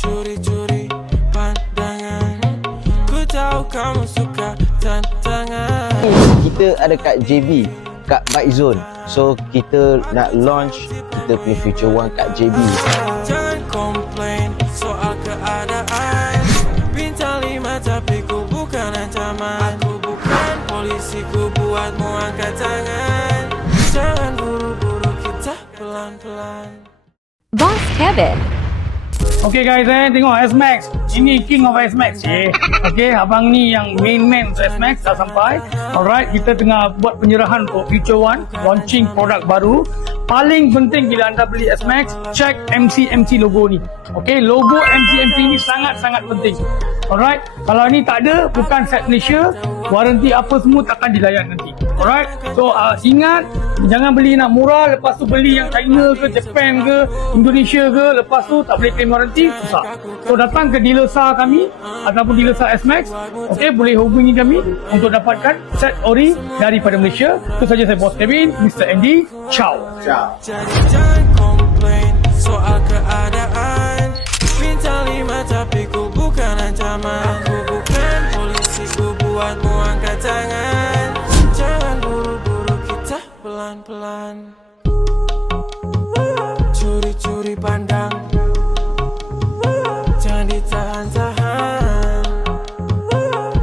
Curi-curi pandangan, ku tahu kamu suka tantangan. Kita ada kat JB, kat Bike Zone. So kita nak launch kita punya Future One kat JB. Jangan komplain soal keadaan. Bintang 5 tapi ku bukan ancaman. Aku bukan polisi, ku buatmu angkat tangan. Jangan buru-buru, kita pelan-pelan. Boss Kevin. Okay guys, tengok S-Max. Ini king of S-Max. Okay, abang ni yang main man untuk S-Max dah sampai. Alright, kita tengah buat penyerahan untuk Future One, launching produk baru. Paling penting bila anda beli S-Max, check MC logo ni. Okay, logo MC ni sangat-sangat penting. Alright, kalau ni tak ada, bukan set Malaysia, waranti apa semua takkan dilayan nanti. Alright, so ingat, jangan beli nak murah, lepas tu beli yang China ke, Japan ke, Indonesia ke, lepas tu tak boleh claim waranti, susah. So datang ke dealer SAR kami, ataupun dealer SAR S-Max, okay, boleh hubungi kami untuk dapatkan set ori daripada Malaysia. Itu saja saya Boss Kevin, Mr. Andy, ciao. Jadi jangan komplain soal keadaan. Bintang 5 tapi ku bukan ancaman. Aku bukan polisi, ku buatmu angkat tangan. Jangan buru-buru, kita pelan-pelan. Curi-curi pandang, jangan ditahan-tahan.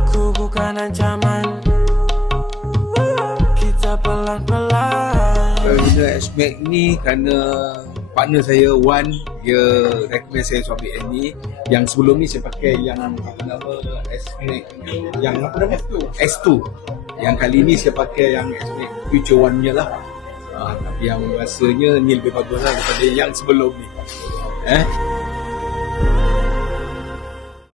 Ku bukan ancaman, kita pelan-pelan. Guna S-Max ni kerana partner saya Wan, dia recommend saya untuk ambil yang ni. Yang sebelum ni saya pakai yang apa nama S-Max, yang apa nama S2. Yang kali ni saya pakai yang S-Max Future One nya lah. Tapi yang rasanya ni lebih bagus lah daripada yang sebelum ni.